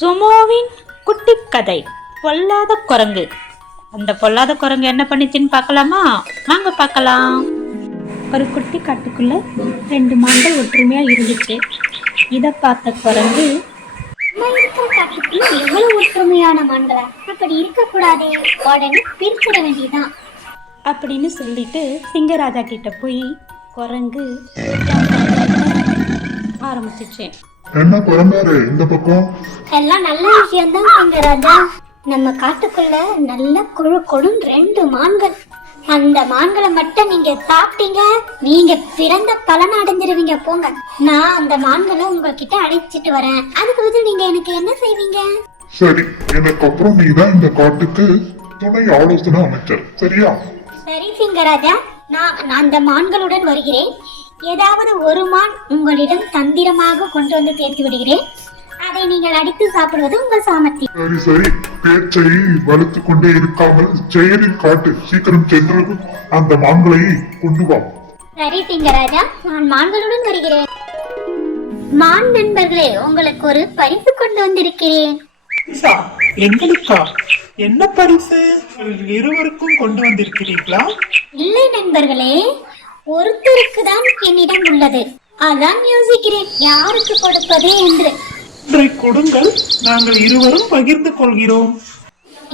சுமோவின் குட்டி கதை பொல்லாத குரங்கு. அந்த பொல்லாத குரங்கு என்ன பண்ணிச்சுன்னு பார்க்கலாமா? வாங்க பார்க்கலாம். ஒரு குட்டி காட்டுக்குள்ள 2 மான்கள் ஒற்றுமையா இருந்துச்சு. இதை பார்த்த குரங்கு, காட்டுக்குள்ள எவ்வளவு ஒற்றுமையான மான்களா, அப்படி இருக்கக்கூடாதே, உடனே பிரிச்சிட வேண்டியதான் அப்படின்னு சொல்லிட்டு சிங்கராஜா கிட்ட போய் குரங்கு ஆரம்பிச்சிச்சேன். என்ன குரங்காரு இந்த பக்கம்? எல்லாம் நல்ல விஷயம் தான் சிங்கராஜா. நம்ம காட்டுக்குள்ள நல்ல கொழுன்னு 2 மான்கள். அந்த மான்களை மட்டும் நீங்க சாப்பிட்டீங்க, நீங்க பிறந்த பலன் அடைஞ்சிருவீங்க. போங்க, நான் அந்த மான்களை உங்ககிட்ட அழைச்சிட்டு வரேன். அதுக்கு பதில் நீங்க எனக்கு என்ன செய்வீங்க? சரி, எனக்கு அப்புறம் நீதான் இந்த காட்டுக்கு துணை ஆலோசனை அமைச்சர், சரியா? சரி சிங்கராஜா, நான் அந்த மான்களுடன் வருகிறேன். ஏதாவது ஒரு மான் உங்களிடம் தந்திரமாக கொண்டு வந்து சேர்த்து விடுகிறேன். அதை நீங்கள் அடித்து சாப்பிடுவது உங்கள் சாமர்த்தியம். சரி சரி, பேச்சை வளர்த்து கொண்டே இருக்காமல் செயலில் காட்டு. சீக்கிரம் சென்று அந்த மான்களை கொண்டு வா. சரி சிங்கராஜா, நான் மான்களுடன் வருகிறேன். மான் நண்பர்களே, உங்களுக்கு ஒரு பரிசு கொண்டு வந்திருக்கிறேன். எங்களுக்கா? என்ன பரிசு? இருவருக்கும் கொண்டு வந்திருக்கிறீர்களா? இல்லை நண்பர்களே, ஒருத்தருக்கு தான் என்னிடம் உள்ளது. அதான் யோசிக்கிறேன் யாருக்கு கொடுப்பது என்று. கொடுங்கள், நாங்கள் இருவரும் பகிர்ந்து கொள்கிறோம்.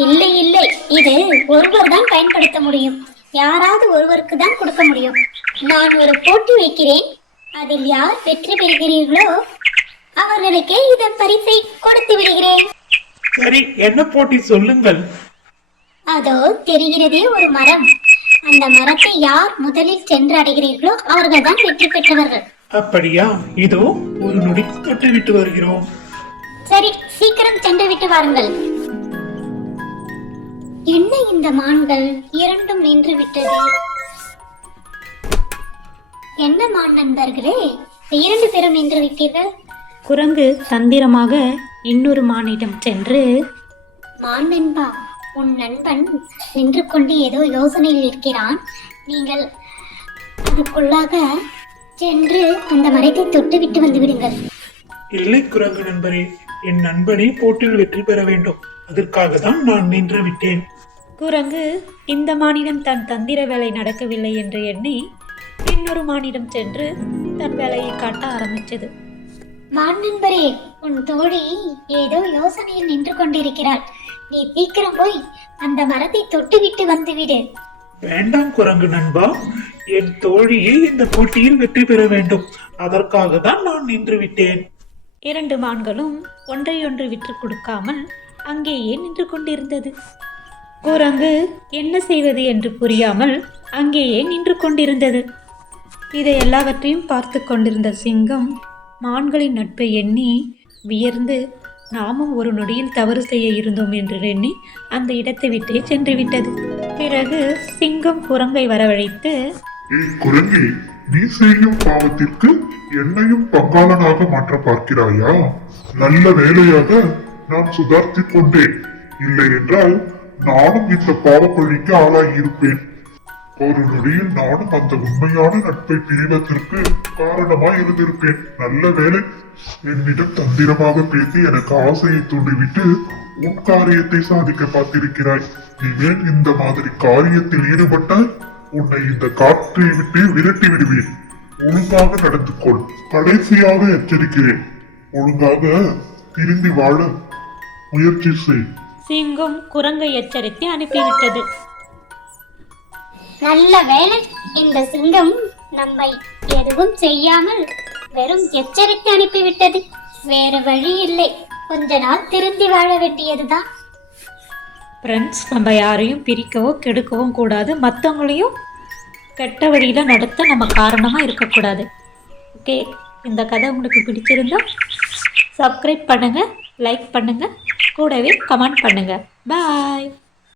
இல்லை இல்லை, இது ஒருவர் தான் பயன்படுத்த முடியும். யாராவது ஒருவருக்கு தான் கொடுக்க முடியும். நான் ஒரு போட்டி வைக்கிறேன். அதில் யார் வெற்றி பெறுகிறீர்களோ அவர்களுக்கே இதன் பரிசை கொடுத்து விடுகிறேன். சரி, என்ன போட்டி சொல்லுங்கள். அதோ தெரிகிறதே ஒரு மரம். அந்த மரத்தை யார் முதலில் சென்று அடைகிறீர்களோ அவர்கள் தான் வெற்றி பெற்றவர்கள். அப்படியா? இதோ ஒரு நொடிக்கு தொட்டு விட்டு வருகிறோம். சரி, சீக்கிரம் சென்று விட்டு வாருங்கள். என்ன இந்த மான்கள் இரண்டும் நின்று விட்டது? என்ன மான் நண்பர்களே, 2 பேரும் நின்று விட்டீர்கள்? குரங்கு தந்திரமாக இன்னொரு மானிடம் சென்று, மான் நண்பா, உன் நண்பன் நின்று கொண்டு ஏதோ யோசனையில் இருக்கிறான். நீங்கள் அதுக்குள்ளாக சென்று அந்த மரத்தை தொட்டு விட்டு வந்து விடுங்கள். இல்லை குரங்கு நண்பரே, என் நண்பனே போட்டியில் வெற்றி பெற வேண்டும். அதற்காக தான் நான் நின்று விட்டேன். குரங்கு இந்த மானிடம் தன் தந்திர வேலை நடக்கவில்லை என்று எண்ணி இன்னொரு மானிடம் சென்று தன் வேலையை காட்ட ஆரம்பிச்சது. மான் நண்பரே, உன் தோழி ஏதோ யோசனையில் நின்று கொண்டிருக்கிறாள். நீ சீக்கிரம் போய் அந்த மரத்தை தொட்டு விட்டு வந்துவிடு. வேண்டாம் குரங்கு நண்பா, என் தோழியே இந்த போட்டியில் வெற்றி பெற வேண்டும். அதற்காக தான் நான் நின்று விட்டேன். 2 மான்களும் ஒன்றையொன்று விற்று கொடுக்காமல் அங்கேயே நின்று கொண்டிருந்தது. குரங்கு என்ன செய்வது என்று புரியாமல் அங்கேயே நின்று கொண்டிருந்தது. இதை எல்லாவற்றையும் பார்த்து கொண்டிருந்த சிங்கம் மான்களின் நட்பை எண்ணி வியர்ந்து, நாமும் ஒரு நொடியில் தவறு செய்ய இருந்தோம் என்று எண்ணி அந்த இடத்தை விட்டே சென்று விட்டது. பிறகு சிங்கம் குரங்கை வரவழைத்து, குரங்கி, நீ செய்யும் பாவத்திற்கு என்னையும் பங்காளனாக மாற்ற பார்க்கிறாயா? நல்ல வேலையாக நான் சுதாரித்துக் கொண்டேன். இல்லை என்றால் நானும் இந்த பாவப்பழிக்கு ஆளாகி இருப்பேன். ஒரு நொடியில் நானும் அந்த உண்மையான நட்பை பிரிவதற்கு காரணமாய் இருந்திருப்பேன். நல்ல வேலை, என்னிடம் தந்திரமாக பேசி எனக்கு ஆசையை தூண்டிவிட்டு உன் காரியத்தை சாதிக்க பார்த்திருக்கிறாய். இனிமேல் இந்த மாதிரி காரியத்தில் ஈடுபட்டால் உன்னை இந்த காற்றை விட்டு விரட்டி விடுவேன். ஒழுங்காக நடந்து கொள். கடைசியாக எச்சரிக்கிறேன், ஒழுங்காக திரும்பி வாழ முயற்சி செய். சிங்கம் குரங்கை எச்சரித்து அனுப்பிவிட்டது. நல்ல வேலை, இந்த சிங்கம் நம்மை எதுவும் செய்யாமல் வெறும் எச்சரித்து அனுப்பிவிட்டது. வேறு வழி இல்லை, கொஞ்ச நாள் திருந்தி வாழ வேண்டியதுதான். ஃப்ரெண்ட்ஸ், நம்ம யாரையும் பிரிக்கவோ கெடுக்கவும் கூடாது. மற்றவங்களையும் கெட்ட வழியில் நடத்த நம்ம காரணமாக இருக்கக்கூடாது. ஓகே, இந்த கதை உங்களுக்கு பிடிச்சிருந்தா சப்ஸ்கிரைப் பண்ணுங்கள், லைக் பண்ணுங்கள், கூடவே கமெண்ட் பண்ணுங்கள். பாய்.